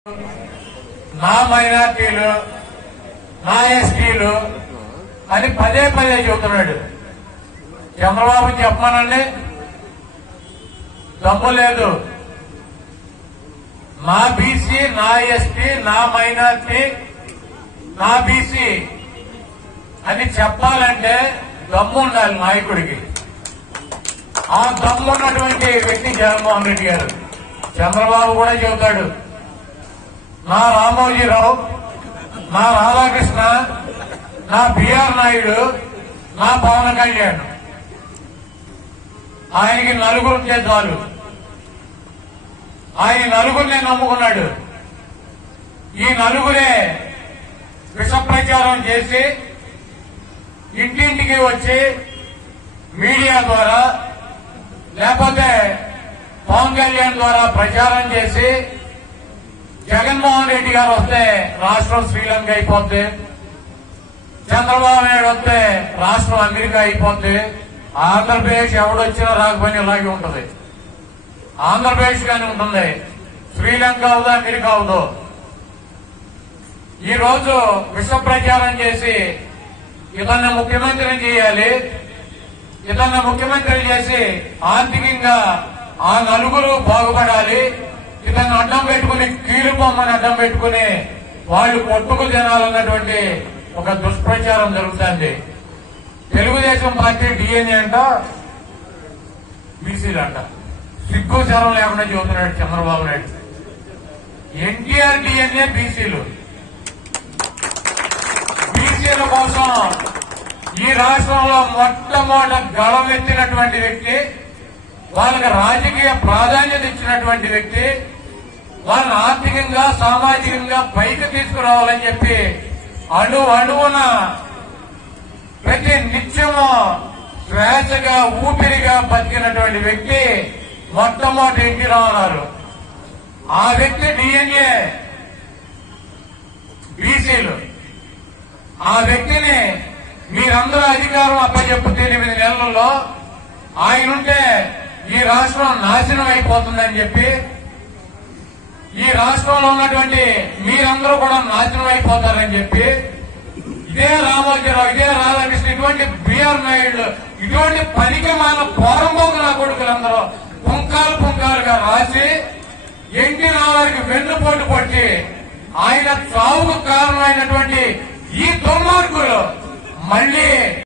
నా మైనార్టీలు నా ఎస్టీలు అని పదే పదే చెబుతున్నాడు. చంద్రబాబు చెప్పమనండి, దమ్ము లేదు. నా బీసీ, నా ఎస్టీ, నా మైనార్టీ, నా బీసీ అని చెప్పాలంటే దమ్ము ఉండాలి నాయకుడికి. ఆ దమ్మున్నటువంటి వ్యక్తి జగన్మోహన్ రెడ్డి గారు. చంద్రబాబు కూడా చెబుతాడు, నా రామోజీరావు, నా రాధాకృష్ణ, నా బిఆర్ నాయుడు, నా పవన్ కళ్యాణ్, ఆయనకి నలుగురు ఉంటే చాలు. ఆయన నలుగురినే నమ్ముకున్నాడు. ఈ నలుగురే విష ప్రచారం చేసి ఇంటింటికి వచ్చి మీడియా ద్వారా లేకపోతే పవన్ కళ్యాణ్ ద్వారా ప్రచారం చేసి జగన్మోహన్ రెడ్డి గారు వస్తే రాష్ట్రం శ్రీలంక అయిపోద్ది, చంద్రబాబు నాయుడు వస్తే రాష్ట్రం అమెరికా అయిపోద్ది, ఆంధ్రప్రదేశ్ ఎవడొచ్చినా రాకపోయినా ఇలాగే ఉంటది. ఆంధ్రప్రదేశ్ గాని ఉంటుంది, శ్రీలంక అవుదో అమెరికా అవుదో. ఈ రోజు విష ప్రచారం చేసి ఇతన్ని ముఖ్యమంత్రిని చేయాలి, ఇతన్ని ముఖ్యమంత్రి చేసి ఆర్థికంగా ఆ నలుగురు బాగుపడాలి, ఇతన్ని అడ్డం పెట్టుకుని కీలుబొమ్మని అడ్డం పెట్టుకుని వాళ్ళు కొట్టుకు తినాలన్నటువంటి ఒక దుష్ప్రచారం జరుగుతుంది. తెలుగుదేశం పార్టీ డిఎన్ఏ అంట, బీసీలు అంట. సిగ్గు శరం లేకుండా చెబుతున్నాడు చంద్రబాబు నాయుడు. ఎన్టీఆర్ డిఎన్ఏ బీసీలు. బీసీల కోసం ఈ రాష్ట్రంలో మొట్టమొదట గళమెత్తినటువంటి వ్యక్తి, వాళ్ళకి రాజకీయ ప్రాధాన్యత ఇచ్చినటువంటి వ్యక్తి, వాళ్ళని ఆర్థికంగా సామాజికంగా పైకి తీసుకురావాలని చెప్పి అణువున ప్రతి నిత్యము శ్వాసగా ఊపిరిగా బతికినటువంటి వ్యక్తి మొట్టమొదటి ఎన్టీ రామారావు. ఆ వ్యక్తి డిఎన్ఏ బీసీలు. ఆ వ్యక్తిని మీరందరూ అధికారం అప్పచెప్పితే 8 నెలల్లో ఆయనుంటే ఈ రాష్ట్రం నాశనం అయిపోతుందని చెప్పి, ఈ రాష్ట్రంలో ఉన్నటువంటి మీరందరూ కూడా నాశనం అయిపోతారని చెప్పి ఇదే రామోజీరావు, ఇదే రాధాకృష్ణ, ఇటువంటి బిఆర్ నాయుడు, ఇటువంటి పనికి మన పోరంబోకు నా కొడుకులందరూ పుంకాలుగా రాసి ఎన్టీ రామారావుకి వెన్నుపోటు పట్టి ఆయన చావుకు కారణమైనటువంటి ఈ దుర్మార్గులు మళ్లీ